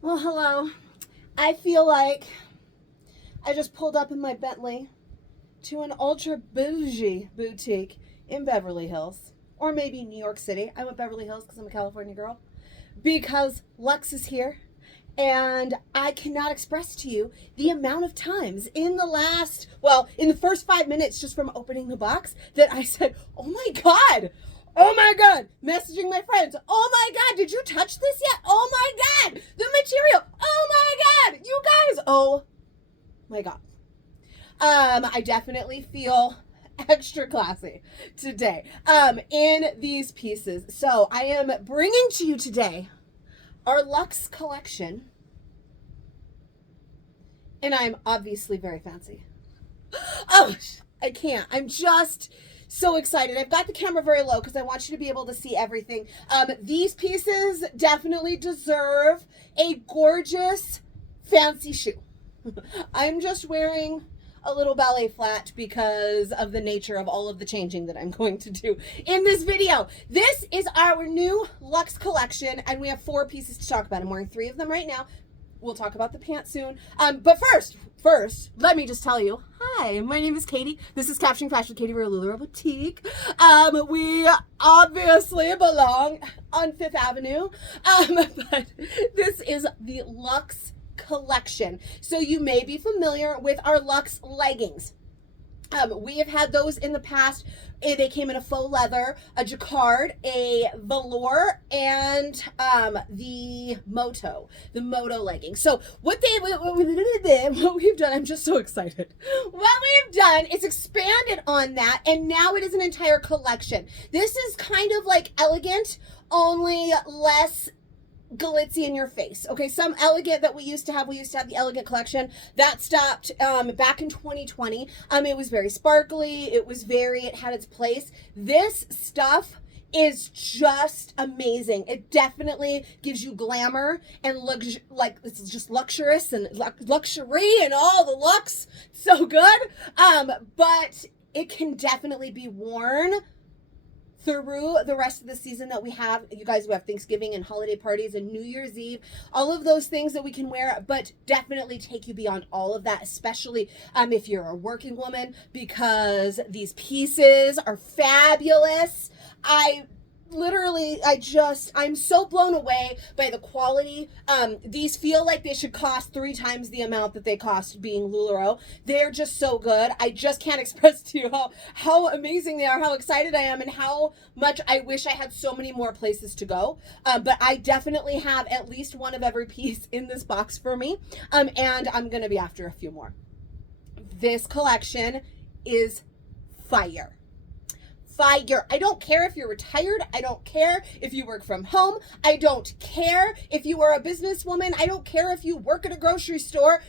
Well, hello. I feel like I just pulled up in my Bentley to an ultra bougie boutique in Beverly Hills, or maybe New York City. I went Beverly Hills because I'm a California girl. Because Lux is here, and I cannot express to you the amount of times in the first 5 minutes just from opening the box that I said, oh my God. Oh my God, messaging my friends. Oh my God, did you touch this yet? Oh my God, the material. Oh my God, you guys. Oh my God. I definitely feel extra classy today in these pieces. So I am bringing to you today our Luxe collection, and I'm obviously very fancy. Oh, I can't. I'm just so excited. I've got the camera very low because I want you to be able to see everything. These pieces definitely deserve a gorgeous, fancy shoe. I'm just wearing a little ballet flat because of the nature of all of the changing that I'm going to do in this video. This is our new Luxe collection, and we have 4 pieces to talk about. I'm wearing 3 of them right now. We'll talk about the pants soon. But first, let me just tell you, hi, my name is Katie. This is Capturing Fashion with Katie. We're a LuLaRoe boutique. We obviously belong on Fifth Avenue. But this is the Luxe collection. So you may be familiar with our Luxe leggings. We have had those in the past. They came in a faux leather, a jacquard, a velour, and the moto legging. So what we've done, I'm just so excited. What we've done is expanded on that, and now it is an entire collection. This is kind of like elegant, only less glitzy in your face. Okay, some elegant that we used to have the elegant collection that stopped back in 2020. It was very sparkly, it had its place. This stuff is just amazing. It definitely gives you glamour and it's just luxurious and luxury and all the luxe. So good. But it can definitely be worn through the rest of the season that we have. You guys, we have Thanksgiving and holiday parties and New Year's Eve, all of those things that we can wear, but definitely take you beyond all of that, especially if you're a working woman, because these pieces are fabulous. I'm so blown away by the quality. These feel like they should cost 3 times the amount that they cost being LuLaRoe. They're just so good. I just can't express to you how amazing they are, how excited I am, and how much I wish I had so many more places to go. But I definitely have at least one of every piece in this box for me. And I'm going to be after a few more. This collection is fire. I don't care if you're retired. I don't care if you work from home. I don't care if you are a businesswoman. I don't care if you work at a grocery store.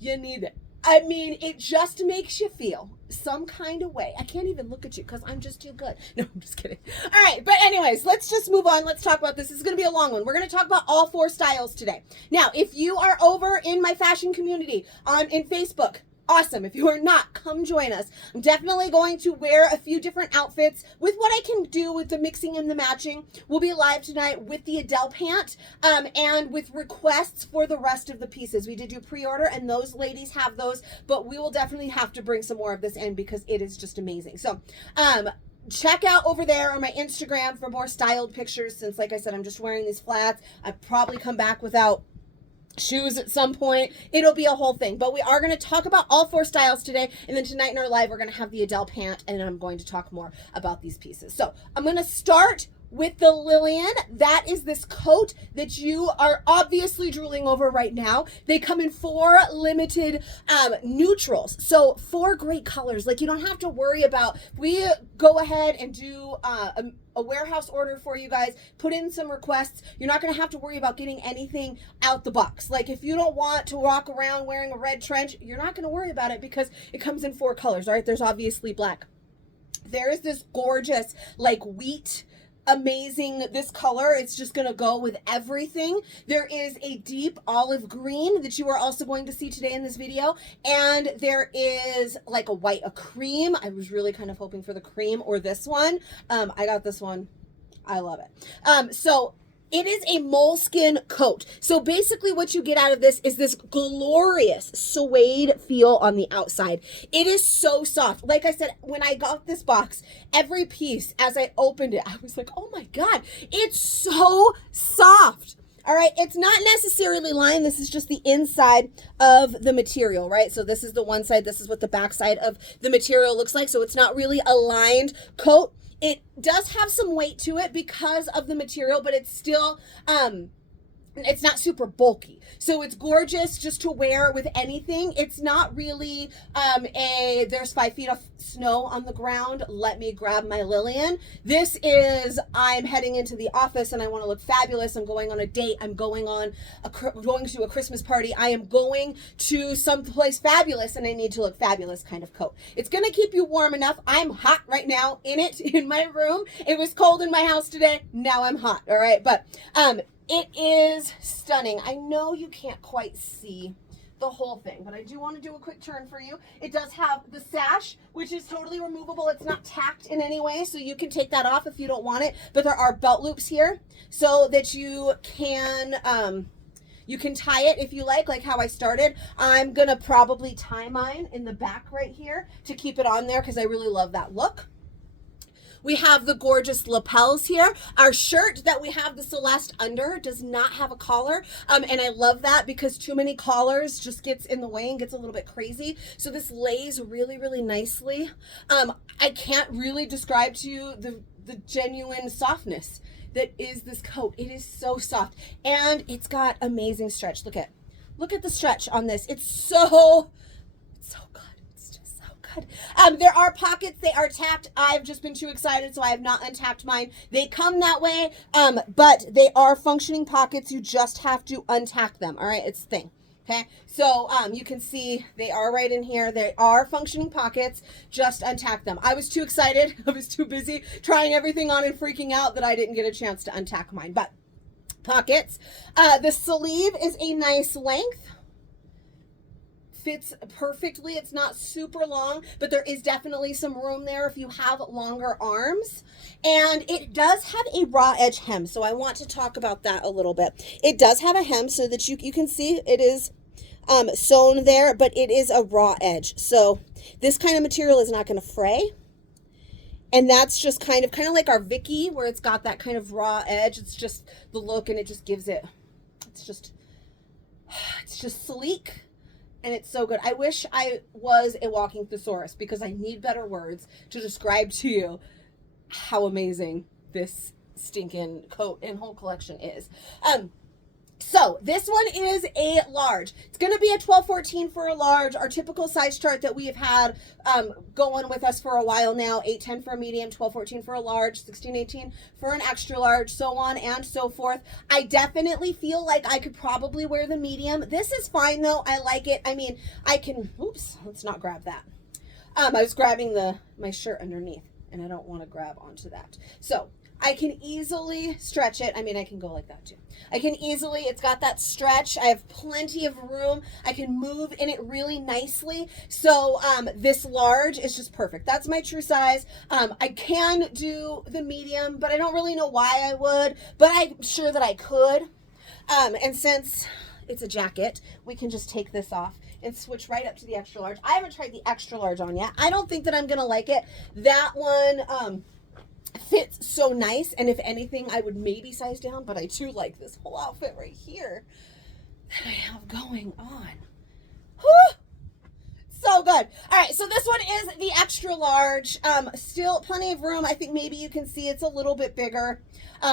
You need it. I mean, it just makes you feel some kind of way. I can't even look at you because I'm just too good. No, I'm just kidding. All right, but anyways, let's just move on. Let's talk about this. This is going to be a long one. We're going to talk about all 4 styles today. Now, if you are over in my fashion community in Facebook, awesome. If you are not, come join us. I'm definitely going to wear a few different outfits with what I can do with the mixing and the matching. We'll be live tonight with the Adele pant and with requests for the rest of the pieces. We did do pre-order and those ladies have those, but we will definitely have to bring some more of this in because it is just amazing. So, check out over there on my Instagram for more styled pictures since, like I said, I'm just wearing these flats. I'll probably come back without shoes at some point. It'll be a whole thing, but we are going to talk about all 4 styles today, and then tonight in our live we're going to have the Adele pant, and I'm going to talk more about these pieces. So I'm going to start with the Lillian. That is this coat that you are obviously drooling over right now. They come in 4 limited neutrals, so 4 great colors. Like, you don't have to worry about, we go ahead and do a warehouse order for you guys, put in some requests. You're not going to have to worry about getting anything out the box. Like, if you don't want to walk around wearing a red trench, you're not going to worry about it because it comes in 4 colors. All right, there's obviously black. There is this gorgeous like wheat amazing, this color, it's just gonna go with everything. There is a deep olive green that you are also going to see today in this video, and there is like a cream. I was really kind of hoping for the cream or this one. I got this one. I love it. So It is a moleskin coat. So basically what you get out of this is this glorious suede feel on the outside. It is so soft. Like I said, when I got this box, every piece, as I opened it, I was like, oh my God, it's so soft. All right, it's not necessarily lined. This is just the inside of the material, right? So this is the one side. This is what the back side of the material looks like. So it's not really a lined coat. It does have some weight to it because of the material, but it's still, it's not super bulky. So it's gorgeous just to wear with anything. It's not really there's 5 feet of snow on the ground, let me grab my Lillian. This is, I'm heading into the office and I want to look fabulous. I'm going on a date. I'm going to a Christmas party. I am going to someplace fabulous and I need to look fabulous kind of coat. It's going to keep you warm enough. I'm hot right now in it in my room. It was cold in my house today. Now I'm hot. All right. But it is stunning. I know you can't quite see the whole thing, but I do want to do a quick turn for you. It does have the sash, which is totally removable. It's not tacked in any way, so you can take that off if you don't want it. But there are belt loops here so that you can tie it if you like how I started. I'm going to probably tie mine in the back right here to keep it on there because I really love that look. We have the gorgeous lapels here. Our shirt that we have the Celeste under does not have a collar. And I love that because too many collars just gets in the way and gets a little bit crazy. So this lays really, really nicely. I can't really describe to you the genuine softness that is this coat. It is so soft and it's got amazing stretch. Look at the stretch on this. It's so good. There are pockets, they are tapped. I've just been too excited, so I have not untapped mine. They come that way, but they are functioning pockets. You just have to untack them, all right? It's a thing, okay? So you can see they are right in here. They are functioning pockets. Just untack them. I was too excited. I was too busy trying everything on and freaking out that I didn't get a chance to untack mine, but pockets. The sleeve is a nice length. Fits perfectly. It's not super long, but there is definitely some room there if you have longer arms. And it does have a raw edge hem, so I want to talk about that a little bit. It does have a hem so that you can see it is sewn there, but it is a raw edge. So this kind of material is not going to fray. And that's just kind of like our Vicky, where it's got that kind of raw edge. It's just the look, and it just gives it, it's just sleek. And it's so good. I wish I was a walking thesaurus because I need better words to describe to you how amazing this stinking coat and whole collection is. So this one is a large. It's going to be a 12-14 for a large. Our typical size chart that we have had going with us for a while now, 8-10 for a medium, 12-14 for a large, 16-18 for an extra large, so on and so forth. I definitely feel like I could probably wear the medium. This is fine though. I like it. I mean, I can, oops, let's not grab that. I was grabbing my shirt underneath and I don't want to grab onto that. So I can easily stretch it. I mean, I can go like that too. I can easily, it's got that stretch. I have plenty of room. I can move in it really nicely. So this large is just perfect. That's my true size. I can do the medium, but I don't really know why I would, but I'm sure that I could. And since it's a jacket, we can just take this off and switch right up to the extra large. I haven't tried the extra large on yet. I don't think that I'm going to like it. That one, fits so nice, and if anything I would maybe size down, but I do like this whole outfit right here that I have going on. Whew! So good. All right, so this one is the extra large. Still plenty of room. I think maybe you can see it's a little bit bigger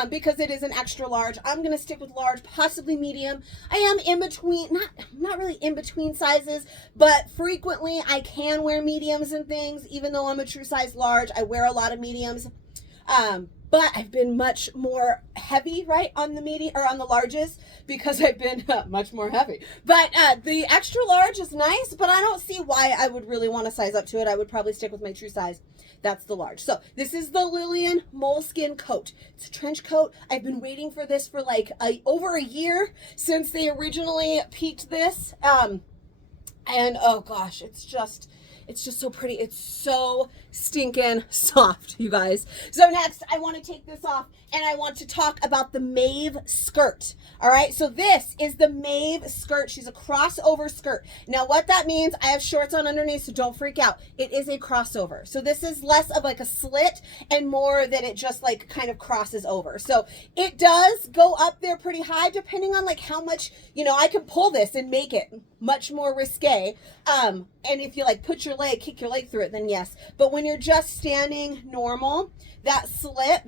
because it is an extra large. I'm going to stick with large, possibly medium. I am in between, not really in between sizes, but frequently I can wear mediums and things. Even though I'm a true size large, I wear a lot of mediums. But I've been much more heavy, right, on the medium or on the larges because I've been much more heavy. But the extra large is nice, but I don't see why I would really want to size up to it. I would probably stick with my true size. That's the large. So this is the Lilian Moleskin Coat. It's a trench coat. I've been waiting for this for like over a year since they originally peaked this. And oh gosh, it's just, It's just so pretty. It's so stinking soft, you guys. So next, I want to take this off and I want to talk about the Maeve skirt. All right, so this is the Maeve skirt. She's a crossover skirt. Now what that means, I have shorts on underneath, so don't freak out. It is a crossover. So this is less of like a slit and more that it just like kind of crosses over. So it does go up there pretty high depending on like how much, you know, I can pull this and make it much more risque. And if you like put your leg, kick your leg through it, then yes. But when you're just standing normal, that slit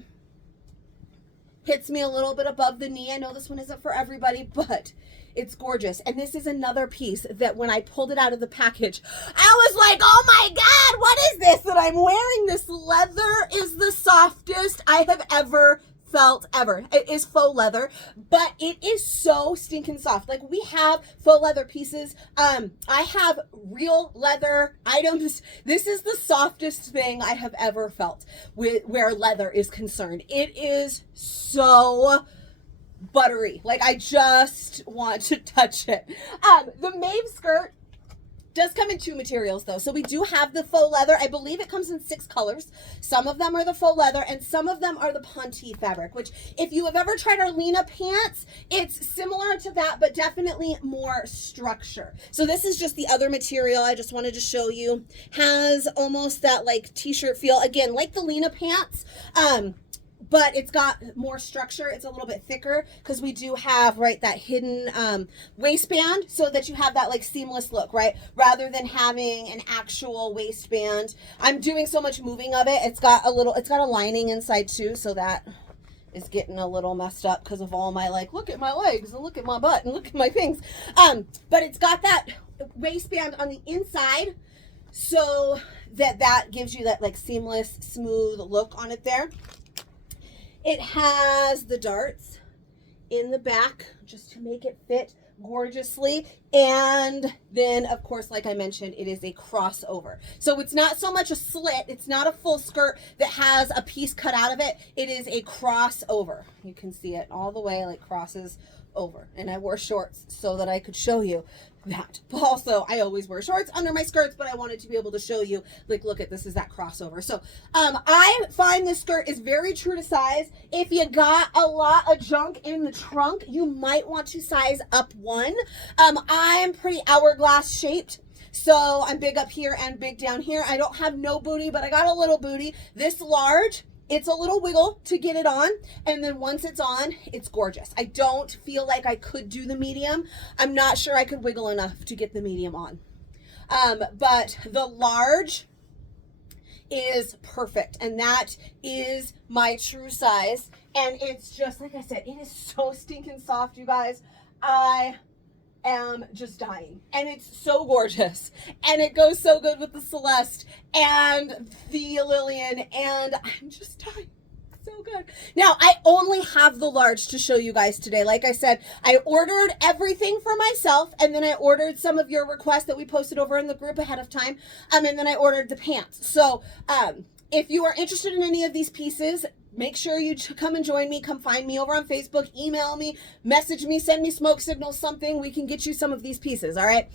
hits me a little bit above the knee. I know this one isn't for everybody, but it's gorgeous. And this is another piece that when I pulled it out of the package, I was like, oh my God, what is this that I'm wearing? This leather is the softest I have ever felt ever. It is faux leather, but it is so stinking soft. Like we have faux leather pieces. I have real leather items. This is the softest thing I have ever felt where leather is concerned. It is so buttery. Like I just want to touch it. The Maeve skirt does come in 2 materials though. So we do have the faux leather. I believe it comes in 6 colors. Some of them are the faux leather and some of them are the ponte fabric, which if you have ever tried our Lina pants, it's similar to that, but definitely more structure. So this is just the other material I just wanted to show you. Has almost that like t-shirt feel, again, like the Lina pants. But it's got more structure. It's a little bit thicker because we do have, right, that hidden waistband so that you have that like seamless look, right? Rather than having an actual waistband. I'm doing so much moving of it. It's got a lining inside too, so that is getting a little messed up because of all my like, look at my legs and look at my butt and look at my things. But it's got that waistband on the inside so that gives you that like seamless, smooth look on it there. It has the darts in the back just to make it fit gorgeously. And then, of course, like I mentioned, it is a crossover. So it's not so much a slit. It's not a full skirt that has a piece cut out of it. It is a crossover. You can see it all the way, like crosses over. And I wore shorts so that I could show you that. But also, I always wear shorts under my skirts, but I wanted to be able to show you, like, look at this, is that crossover. So I find this skirt is very true to size. If you got a lot of junk in the trunk, you might want to size up 1. I'm pretty hourglass shaped. So I'm big up here and big down here. I don't have no booty, but I got a little booty. This large, it's a little wiggle to get it on, and then once it's on, it's gorgeous. I don't feel like I could do the medium. I'm not sure I could wiggle enough to get the medium on. But the large is perfect, and that is my true size. And it's just, like I said, it is so stinking soft, you guys. I am just dying, and it's so gorgeous, and it goes so good with the Celeste and the Lillian, and I'm just dying. So good. Now I only have the large to show you guys today. Like I said, I ordered everything for myself, and then I ordered some of your requests that we posted over in the group ahead of time, and then I ordered the pants. So if you are interested in any of these pieces, make sure you come and join me. Come find me over on Facebook, email me, message me, send me smoke signals, something. We can get you some of these pieces, all right?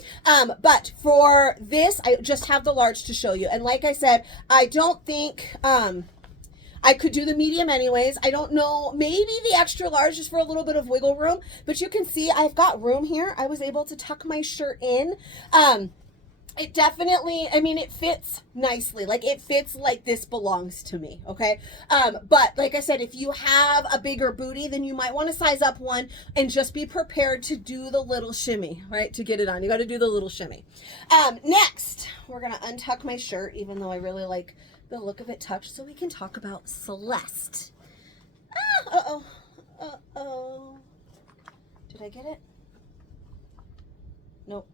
But for this, I just have the large to show you. And like I said, I don't think I could do the medium anyways. I don't know, maybe the extra large is for a little bit of wiggle room, but you can see I've got room here. I was able to tuck my shirt in. It definitely, I mean, it fits nicely. Like, it fits like this belongs to me, okay? But like I said, if you have a bigger booty, then you might want to size up 1 and just be prepared to do the little shimmy, right? To get it on. You got to do the little shimmy. Next, we're going to untuck my shirt, even though I really like the look of it tucked, so we can talk about Celeste. Uh-oh. Did I get it? Nope.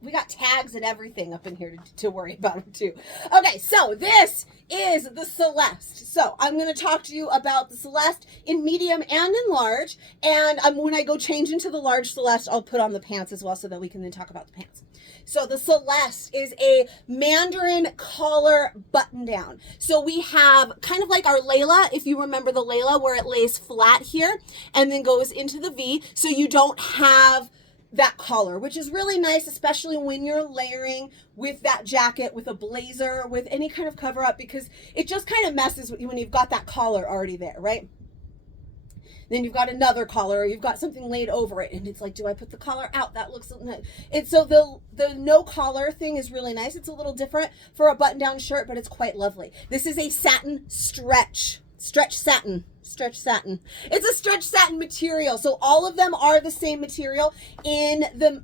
We got tags and everything up in here to worry about too. Okay, so this is the Celeste. So I'm going to talk to you about the Celeste in medium and in large. And when I go change into the large Celeste, I'll put on the pants as well so that we can then talk about the pants. So the Celeste is a mandarin collar button down. So we have kind of like our Layla, if you remember the Layla, where it lays flat here and then goes into the V. So you don't have that collar, which is really nice, especially when you're layering with that jacket, with a blazer, with any kind of cover up, because it just kind of messes with you when you've got that collar already there, right? Then you've got another collar, or you've got something laid over it, and it's like, do I put the collar out? That looks nice. It's so the no collar thing is really nice. It's a little different for a button-down shirt, but it's quite lovely. This is a satin stretch satin. It's a stretch satin material. So all of them are the same material in the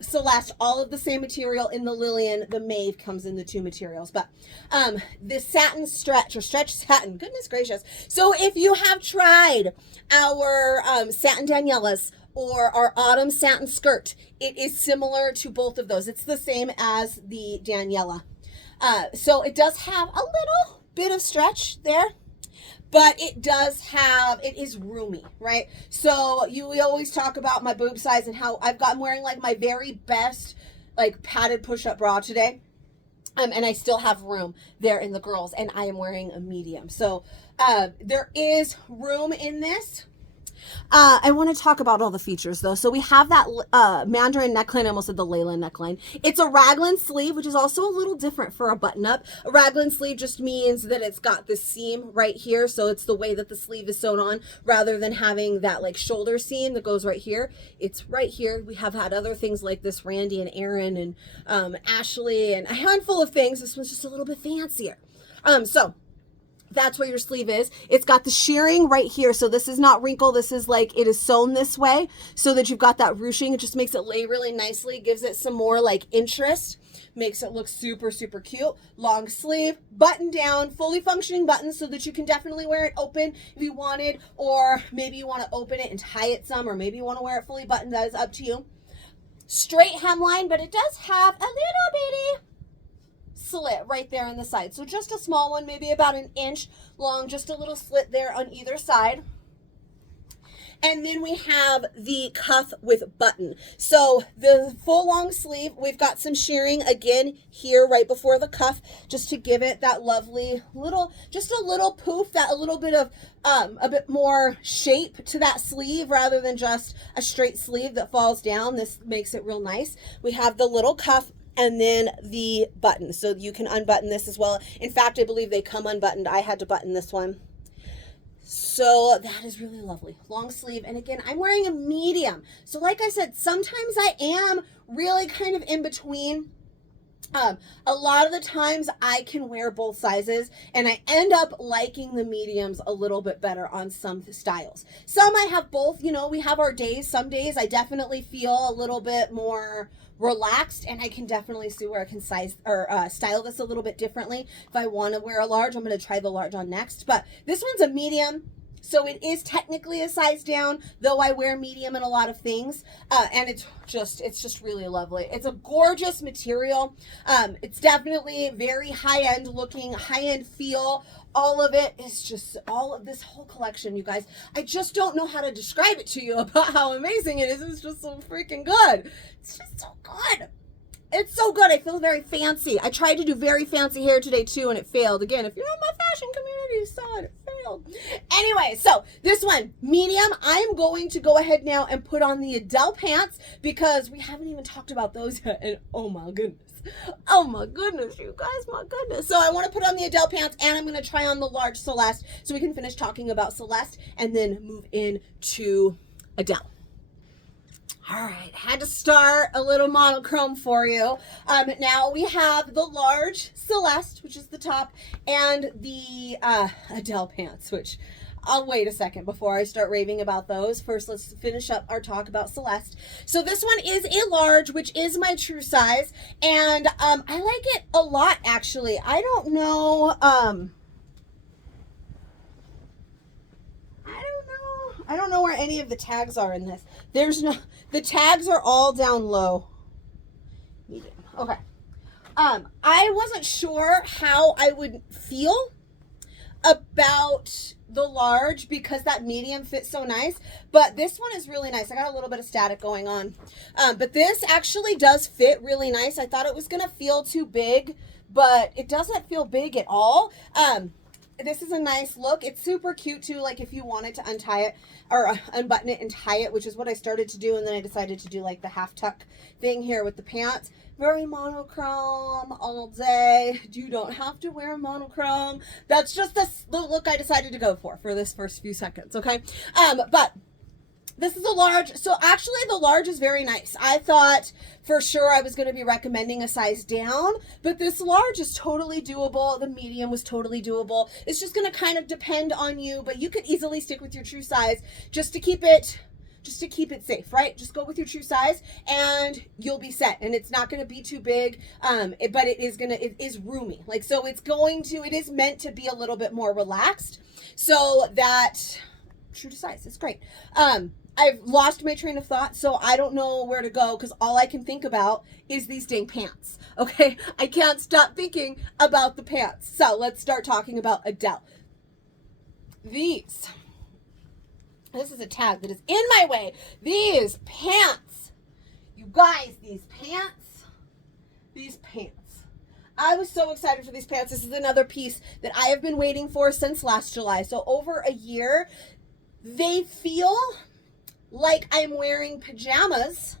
Celeste, all of the same material in the Lillian. The Maeve comes in the two materials, but the satin stretch or stretch satin, goodness gracious. So if you have tried our satin Daniela's or our autumn satin skirt, it is similar to both of those. It's the same as the Daniela. So it does have a little bit of stretch there, but it is roomy, right? So we always talk about my boob size and how I'm wearing like my very best like padded push-up bra today. And I still have room there in the girls, and I am wearing a medium. So there is room in this. I want to talk about all the features though. So we have that mandarin neckline. I almost said the Lilian neckline. It's a raglan sleeve, which is also a little different for a button up. A raglan sleeve just means that it's got the seam right here. So it's the way that the sleeve is sewn on, rather than having that like shoulder seam that goes right here. It's right here. We have had other things like this, Randy and Aaron and Ashley and a handful of things. This one's just a little bit fancier. So that's where your sleeve is. It's got the shirring right here. So this is not wrinkle. This is like, it is sewn this way so that you've got that ruching. It just makes it lay really nicely, gives it some more like interest, makes it look super, super cute. Long sleeve, button down, fully functioning buttons so that you can definitely wear it open if you wanted, or maybe you want to open it and tie it some, or maybe you want to wear it fully buttoned. That is up to you. Straight hemline, but it does have a little bitty slit right there on the side. So just a small one, maybe about an inch long, just a little slit there on either side. And then we have the cuff with button. So the full long sleeve, we've got some shirring again here right before the cuff, just to give it that lovely little, just a little poof, that a little bit of a bit more shape to that sleeve rather than just a straight sleeve that falls down. This makes it real nice. We have the little cuff and then the button. So you can unbutton this as well. In fact, I believe they come unbuttoned. I had to button this one. So that is really lovely. Long sleeve. And again, I'm wearing a medium. So like I said, sometimes I am really kind of in between. A lot of the times I can wear both sizes, and I end up liking the mediums a little bit better on some styles. Some I have both, you know, we have our days. Some days I definitely feel a little bit more relaxed, and I can definitely see where I can size or style this a little bit differently. If I want to wear a large, I'm going to try the large on next, but this one's a medium. So it is technically a size down, though I wear medium in a lot of things. And it's just really lovely. It's a gorgeous material. It's definitely very high-end looking, high-end feel. All of it is just, all of this whole collection, you guys. I just don't know how to describe it to you about how amazing it is. It's just so freaking good. It's just so good. It's so good. I feel very fancy. I tried to do very fancy hair today too, and it failed. Again, if you're in my fashion community, you saw it failed. Anyway, so this one, medium. I'm going to go ahead now and put on the Adele pants because we haven't even talked about those yet. And oh my goodness. Oh my goodness, you guys, my goodness. So I want to put on the Adele pants, and I'm going to try on the large Celeste so we can finish talking about Celeste and then move into Adele. All right, had to start a little monochrome for you. Now we have the large Celeste, which is the top, and the Adele pants, which I'll wait a second before I start raving about those. First, let's finish up our talk about Celeste. So this one is a large, which is my true size, and I like it a lot, actually. I don't know... I don't know where any of the tags are in this. The tags are all down low. Medium. Okay. I wasn't sure how I would feel about the large because that medium fits so nice, but this one is really nice. I got a little bit of static going on. But this actually does fit really nice. I thought it was going to feel too big, but it doesn't feel big at all. this is a nice look. It's super cute too, like if you wanted to untie it or unbutton it and tie it, which is what I started to do, and then I decided to do like the half tuck thing here with the pants. Very monochrome all day. You don't have to wear monochrome. That's just the look I decided to go for this first few seconds, okay? But this is a large. So actually the large is very nice. I thought for sure I was going to be recommending a size down, but this large is totally doable. The medium was totally doable. It's just going to kind of depend on you, but you could easily stick with your true size just to keep it safe, right? Just go with your true size and you'll be set. And it's not going to be too big, but it is roomy. Like, so it is meant to be a little bit more relaxed so that true to size. It's great. I've lost my train of thought, so I don't know where to go because all I can think about is these dang pants. Okay, I can't stop thinking about the pants. So let's start talking about Adele. This is a tag that is in my way. These pants, you guys, these pants. I was so excited for these pants. This is another piece that I have been waiting for since last July. So over a year. They feel like I'm wearing pajamas,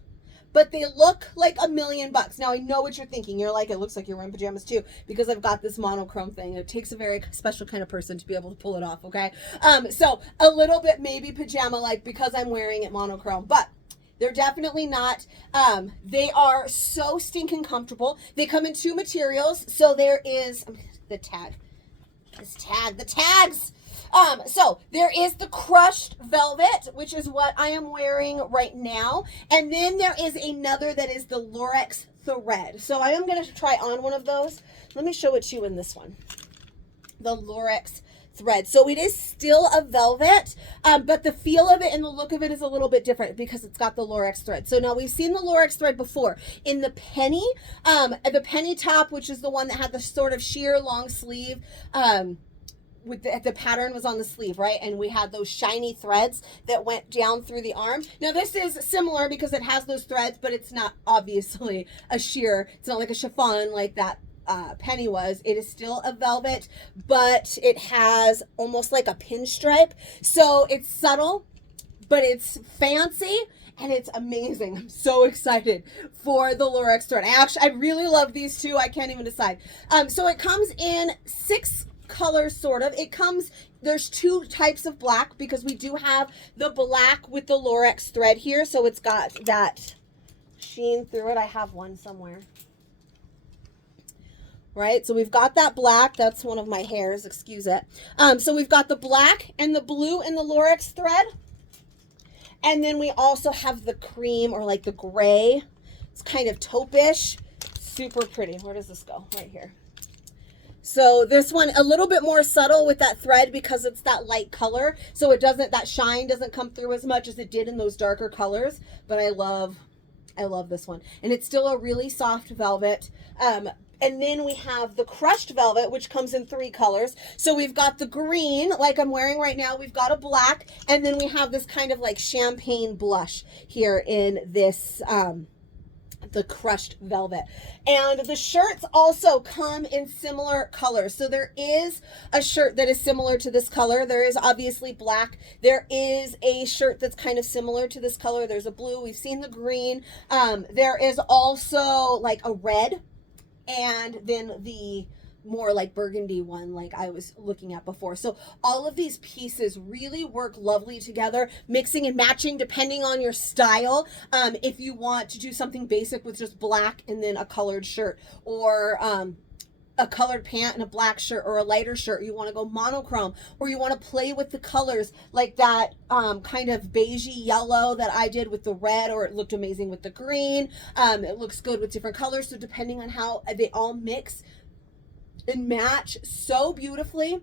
but they look like $1,000,000. Now I know what you're thinking. You're like, it looks like you're wearing pajamas too, because I've got this monochrome thing. It takes a very special kind of person to be able to pull it off, okay? So a little bit maybe pajama-like because I'm wearing it monochrome, but they're definitely not. They are so stinking comfortable. They come in 2 materials. So there is the tag. The tags. So there is the crushed velvet, which is what I am wearing right now. And then there is another that is the LUXE thread. So I am going to try on one of those. Let me show it to you in this one. The LUXE thread. So it is still a velvet, but the feel of it and the look of it is a little bit different because it's got the LUXE thread. So now we've seen the LUXE thread before in the penny top, which is the one that had the sort of sheer long sleeve, with the pattern was on the sleeve, right? And we had those shiny threads that went down through the arm. Now this is similar because it has those threads, but it's not obviously a sheer. It's not like a chiffon like that penny was. It is still a velvet, but it has almost like a pinstripe. So it's subtle, but it's fancy. And it's amazing. I'm so excited for the LUXE thread. I really love these two. I can't even decide. So it comes in 6 colors, sort of. There's 2 types of black because we do have the black with the LUXE thread here. So it's got that sheen through it. I have one somewhere. Right, so we've got that black. That's one of my hairs, excuse it. So we've got the black and the blue in the LUXE thread. And then we also have the cream or like the gray. It's kind of taupe-ish. Super pretty. Where does this go? Right here. So this one a little bit more subtle with that thread because it's that light color. So that shine doesn't come through as much as it did in those darker colors. But I love this one. And it's still a really soft velvet. And then we have the crushed velvet, which comes in 3 colors. So we've got the green, like I'm wearing right now. We've got a black. And then we have this kind of like champagne blush here in this, the crushed velvet. And the shirts also come in similar colors. So there is a shirt that is similar to this color. There is obviously black. There is a shirt that's kind of similar to this color. There's a blue. We've seen the green. There is also like a red. And then the more like burgundy one like I was looking at before. So all of these pieces really work lovely together, mixing and matching depending on your style. If you want to do something basic with just black and then a colored shirt, or a colored pant and a black shirt, or a lighter shirt, you want to go monochrome, or you want to play with the colors like that kind of beigey yellow that I did with the red, or it looked amazing with the green. It looks good with different colors. So depending on how they all mix and match so beautifully,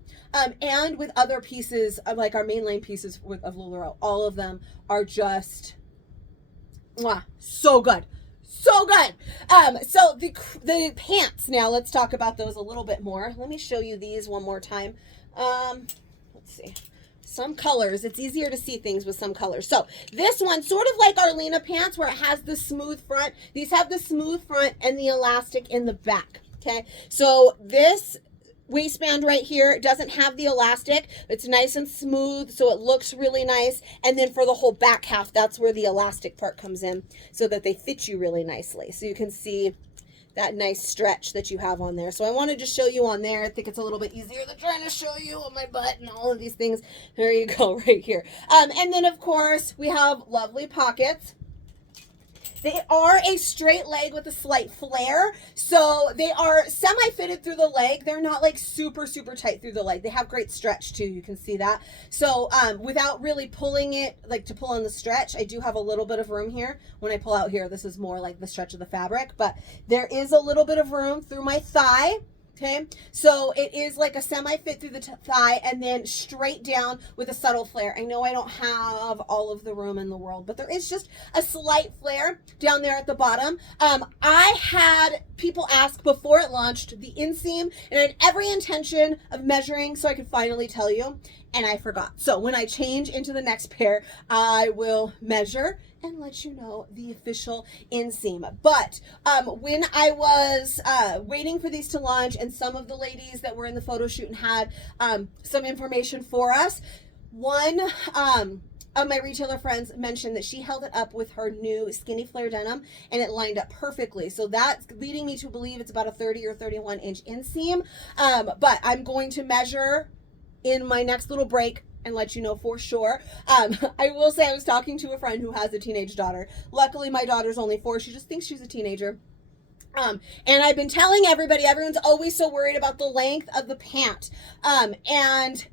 and with other pieces like our mainline pieces of LuLaRoe, all of them are just so good. So good. So the pants, now let's talk about those a little bit more. Let me show you these one more time. Let's see. Some colors, it's easier to see things with some colors. So this one, sort of like our Lena pants where it has the smooth front. These have the smooth front and the elastic in the back. Okay, so this waistband right here. It doesn't have the elastic. It's nice and smooth, so it looks really nice. And then for the whole back half, that's where the elastic part comes in, so that they fit you really nicely. So you can see that nice stretch that you have on there. So I wanted to show you on there. I think it's a little bit easier than trying to show you on my butt and all of these things. There you go, right here. And then of course we have lovely pockets. They are a straight leg with a slight flare. So they are semi-fitted through the leg. They're not like super, super tight through the leg. They have great stretch too. You can see that. So without really pulling it, like to pull on the stretch, I do have a little bit of room here. When I pull out here, this is more like the stretch of the fabric, but there is a little bit of room through my thigh. Okay, so it is like a semi-fit through the thigh and then straight down with a subtle flare. I know I don't have all of the room in the world, but there is just a slight flare down there at the bottom. I had people ask before it launched the inseam, and I had every intention of measuring so I could finally tell you, and I forgot. So when I change into the next pair, I will measure and let you know the official inseam. But when I was waiting for these to launch, and some of the ladies that were in the photo shoot and had some information for us, one of my retailer friends mentioned that she held it up with her new skinny flare denim and it lined up perfectly. So that's leading me to believe it's about a 30 or 31 inch inseam. But I'm going to measure in my next little break and let you know for sure. I will say I was talking to a friend who has a teenage daughter. Luckily, my daughter's only 4. She just thinks she's a teenager. And I've been telling everybody, everyone's always so worried about the length of the pant. And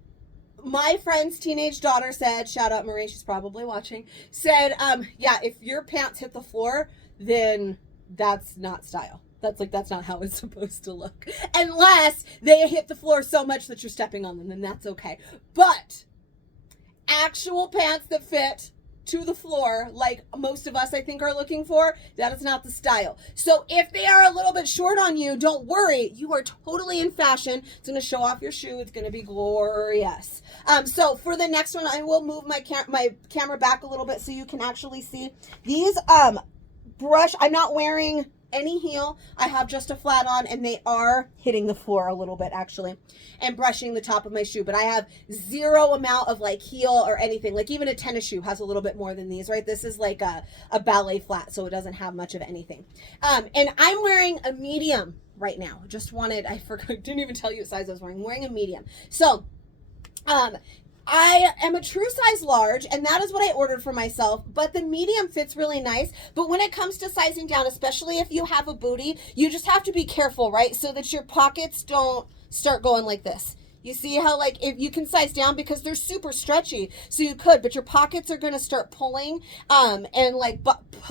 my friend's teenage daughter said, shout out Marie, she's probably watching, said, yeah, if your pants hit the floor, then that's not style. That's not how it's supposed to look. Unless they hit the floor so much that you're stepping on them, then that's okay. But actual pants that fit to the floor, like most of us I think are looking for, that is not the style. So if they are a little bit short on you, don't worry, you are totally in fashion. It's going to show off your shoe. It's going to be glorious. So for the next one, I will move my camera back a little bit so you can actually see these brush. I'm not wearing any heel. I have just a flat on, and they are hitting the floor a little bit actually and brushing the top of my shoe, but I have zero amount of like heel or anything. Like even a tennis shoe has a little bit more than these, right? This is like a ballet flat, so it doesn't have much of anything. And I'm wearing a medium right now. Just wanted, I forgot, didn't even tell you what size I was wearing. I'm wearing a medium. So I am a true size large, and that is what I ordered for myself, but the medium fits really nice. But when it comes to sizing down, especially if you have a booty, you just have to be careful, right? So that your pockets don't start going like this. You see how like if you can size down because they're super stretchy, so you could, but your pockets are going to start pulling and like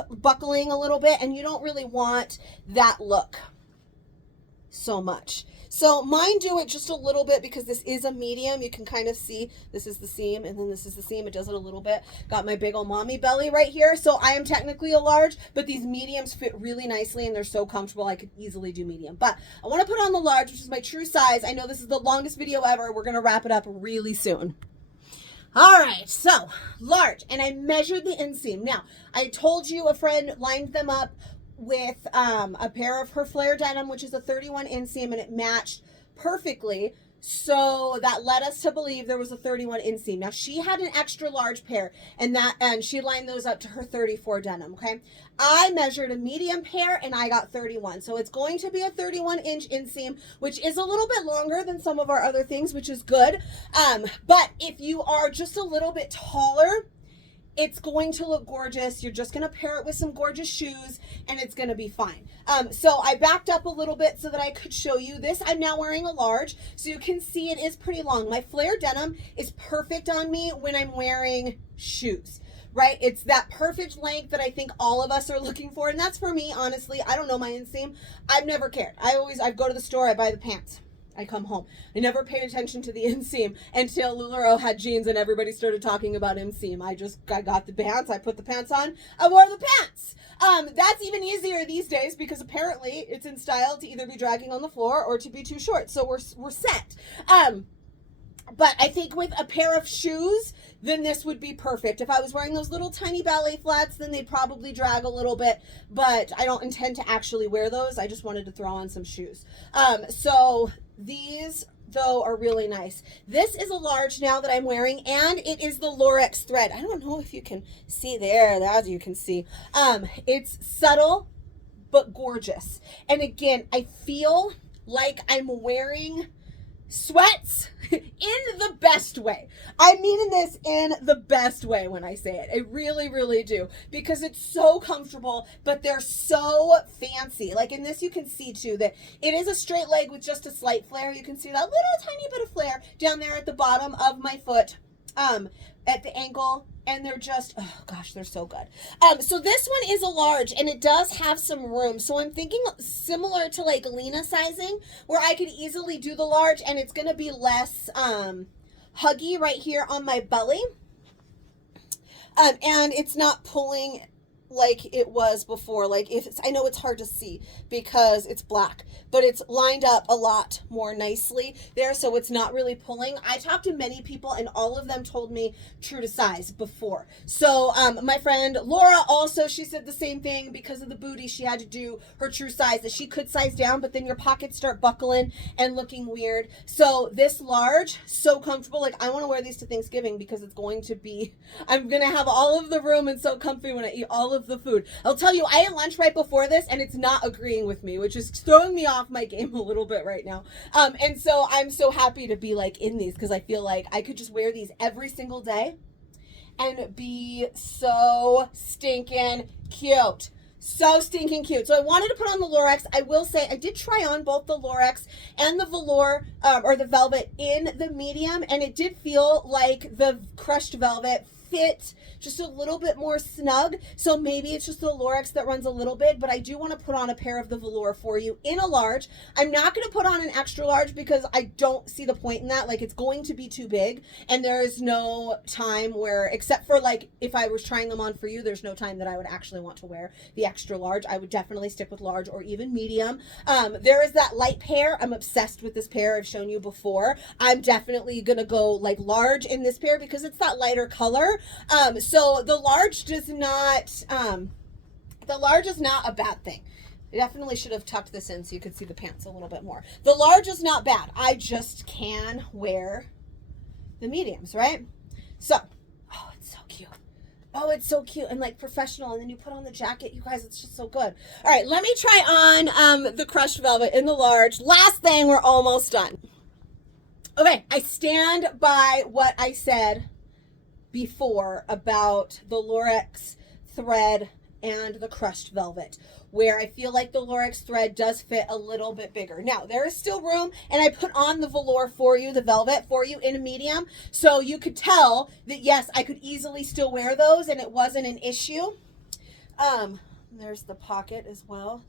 buckling a little bit, and you don't really want that look so much. So mine do it just a little bit because this is a medium. You can kind of see this is the seam and then this is the seam. It does it a little bit. Got my big old mommy belly right here. So I am technically a large, but these mediums fit really nicely and they're so comfortable. I could easily do medium, but I want to put on the large, which is my true size. I know this is the longest video ever. We're going to wrap it up really soon. All right, so large, and I measured the inseam. Now, I told you a friend lined them up with a pair of her flare denim, which is a 31 inseam, and it matched perfectly. So that led us to believe there was a 31 inseam. Now she had an extra large pair, and she lined those up to her 34 denim. Okay, I measured a medium pair and I got 31. So it's going to be a 31 inch inseam, which is a little bit longer than some of our other things, which is good. But if you are just a little bit taller, it's going to look gorgeous. You're just going to pair it with some gorgeous shoes and it's going to be fine. So I backed up a little bit so that I could show you this. I'm now wearing a large, so you can see it is pretty long. My flare denim is perfect on me when I'm wearing shoes, right? It's that perfect length that I think all of us are looking for. And that's for me, honestly. I don't know my inseam. I've never cared. I'd go to the store, I buy the pants, I come home. I never paid attention to the inseam until LuLaRoe had jeans and everybody started talking about inseam. I got the pants, I put the pants on, I wore the pants. That's even easier these days because apparently it's in style to either be dragging on the floor or to be too short. So we're set. But I think with a pair of shoes, then this would be perfect. If I was wearing those little tiny ballet flats, then they'd probably drag a little bit, but I don't intend to actually wear those. I just wanted to throw on some shoes. So these though are really nice. This is a large now that I'm wearing, and it is the Lurex thread. I don't know if you can see there, as you can see. It's subtle but gorgeous. And again, I feel like I'm wearing sweats in the best way. I mean this in the best way when I say it. I really, really do. Because it's so comfortable, but they're so fancy. Like in this, you can see too that it is a straight leg with just a slight flare. You can see that little tiny bit of flare down there at the bottom of my foot, at the ankle. And they're just, oh gosh, they're so good. So this one is a large, and it does have some room. So I'm thinking similar to like Lena sizing, where I could easily do the large, and it's going to be less huggy right here on my belly. And it's not pulling like it was before. Like if it's, I know it's hard to see because it's black, but it's lined up a lot more nicely there, so it's not really pulling. I talked to many people and all of them told me true to size before. So my friend Laura also, she said the same thing. Because of the booty, she had to do her true size, that she could size down, but then your pockets start buckling and looking weird. So this large, so comfortable. Like I want to wear these to Thanksgiving because it's going to be, I'm gonna have all of the room and so comfy when I eat all of the food. I'll tell you, I ate lunch right before this and it's not agreeing with me, which is throwing me off my game a little bit right now. And so I'm so happy to be like in these, because I feel like I could just wear these every single day and be so stinking cute. So stinking cute. So I wanted to put on the Lurex. I will say I did try on both the Lurex and the velour, or the velvet in the medium, and it did feel like the crushed velvet fit just a little bit more snug. So maybe it's just the Lurex that runs a little bit, but I do want to put on a pair of the velour for you in a large. I'm not going to put on an extra large because I don't see the point in that. Like it's going to be too big, and there is no time where, except for like if I was trying them on for you, there's no time that I would actually want to wear the extra large. I would definitely stick with large or even medium. There is that light pair. I'm obsessed with this pair. I've shown you before. I'm definitely going to go like large in this pair because it's that lighter color. So the large does not, the large is not a bad thing. I definitely should have tucked this in so you could see the pants a little bit more. The large is not bad. I just can wear the mediums, right? So, oh, it's so cute. Oh, it's so cute and like professional. And then you put on the jacket, you guys, it's just so good. All right, let me try on the crushed velvet in the large. Last thing, we're almost done. Okay, I stand by what I said before about the Lurex thread and the crushed velvet, where I feel like the Lurex thread does fit a little bit bigger. Now, there is still room, and I put on the velour for you, the velvet for you in a medium, so you could tell that, yes, I could easily still wear those, and it wasn't an issue. There's the pocket as well.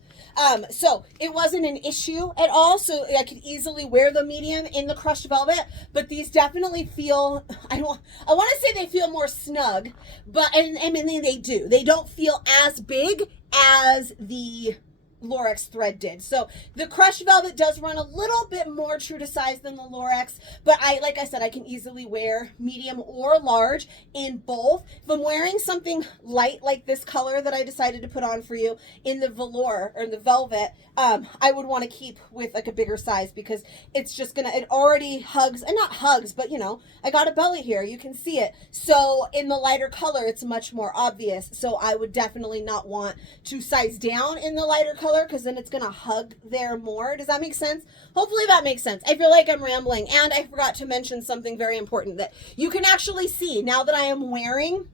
So it wasn't an issue at all. So I could easily wear the medium in the crushed velvet, but these definitely feel, I want to say they feel more snug, but, and I mean, they do. They don't feel as big as the Lurex thread did. So the crushed velvet does run a little bit more true to size than the Lurex, but like I said, I can easily wear medium or large in both. If I'm wearing something light like this color that I decided to put on for you in the velour or the velvet, I would want to keep with like a bigger size because it's just gonna, it already hugs, and not hugs, but you know, I got a belly here, you can see it. So in the lighter color, it's much more obvious. So I would definitely not want to size down in the lighter color, because then it's gonna hug there more. Does that make sense? Hopefully that makes sense. I feel like I'm rambling, and I forgot to mention something very important that you can actually see now that I am wearing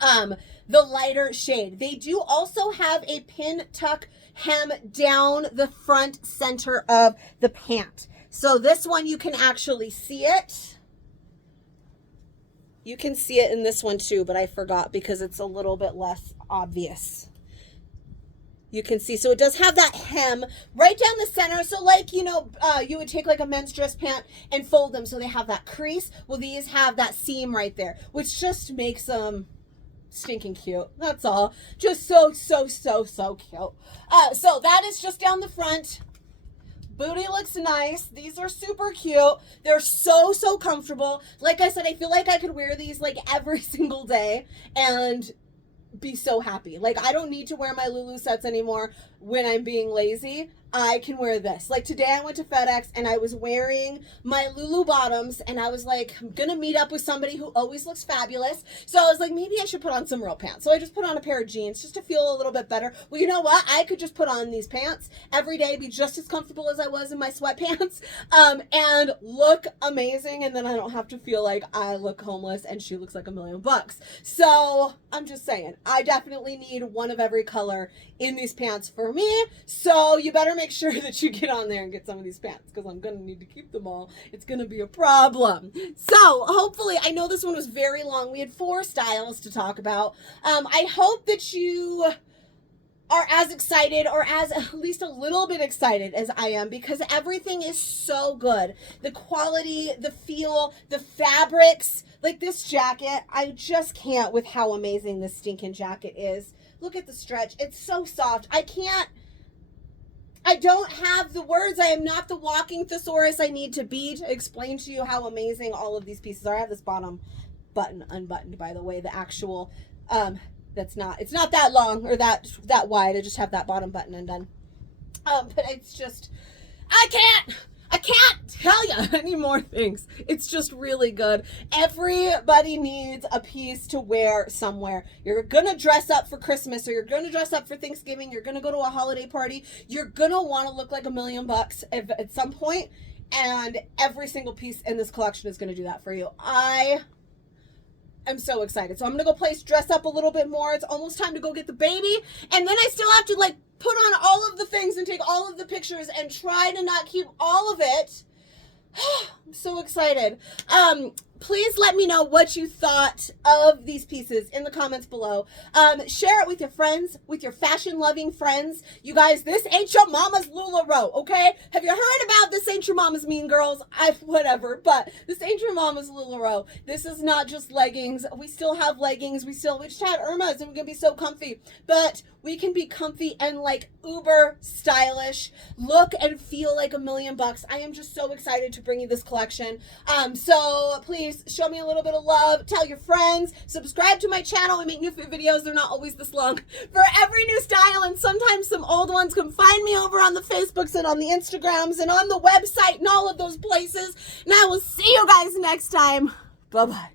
the lighter shade. They do also have a pin tuck hem down the front center of the pant. So this one, you can actually see it. You can see it in this one too, but I forgot because it's a little bit less obvious. You can see, so it does have that hem right down the center. So like, you know, you would take like a men's dress pant and fold them so they have that crease. Well, these have that seam right there, which just makes them stinking cute. That's all. Just so cute. So that is just down the front. Booty looks nice. These are super cute. They're so comfortable. Like I said, I feel like I could wear these like every single day and be so happy. Like I don't need to wear my Lulu sets anymore when I'm being lazy. I can wear this. Like today I went to FedEx and I was wearing my Lulu bottoms and I was like, I'm gonna meet up with somebody who always looks fabulous. So I was like, maybe I should put on some real pants. So I just put on a pair of jeans just to feel a little bit better. Well, you know what? I could just put on these pants every day, be just as comfortable as I was in my sweatpants, and look amazing. And then I don't have to feel like I look homeless and she looks like $1,000,000. So I'm just saying, I definitely need one of every color in these pants for me. So you better make sure that you get on there and get some of these pants because I'm going to need to keep them all. It's going to be a problem. So hopefully, I know this one was very long. We had 4 styles to talk about. I hope that you are as excited or as at least a little bit excited as I am because everything is so good. The quality, the feel, the fabrics, like this jacket, I just can't with how amazing this stinking jacket is. Look at the stretch. It's so soft. I don't have the words. I am not the walking thesaurus I need to be to explain to you how amazing all of these pieces are. I have this bottom button unbuttoned, by the way. The actual, it's not that long or that wide. I just have that bottom button undone. But it's just, I can't tell you any more things. It's just really good. Everybody needs a piece to wear somewhere. You're gonna dress up for Christmas or you're gonna dress up for Thanksgiving. You're gonna go to a holiday party. You're gonna want to look like $1,000,000 at some point, and every single piece in this collection is gonna do that for you. I'm so excited. So I'm gonna go dress up a little bit more. It's almost time to go get the baby, and then I still have to like put on all of the things and take all of the pictures and try to not keep all of it. I'm so excited. Please let me know what you thought of these pieces in the comments below. Share it with your friends, with your fashion-loving friends. You guys, this ain't your mama's LuLaRoe, okay? Have you heard about this ain't your mama's Mean Girls? Whatever, but this ain't your mama's LuLaRoe. This is not just leggings. We still have leggings. We just had Irma's and we're gonna be so comfy. But we can be comfy and like uber stylish, look and feel like $1,000,000. I am just so excited to bring you this collection. So please show me a little bit of love. Tell your friends. Subscribe to my channel. I make new videos. They're not always this long. For every new style and sometimes some old ones, come find me over on the Facebooks and on the Instagrams and on the website and all of those places. And I will see you guys next time. Bye-bye.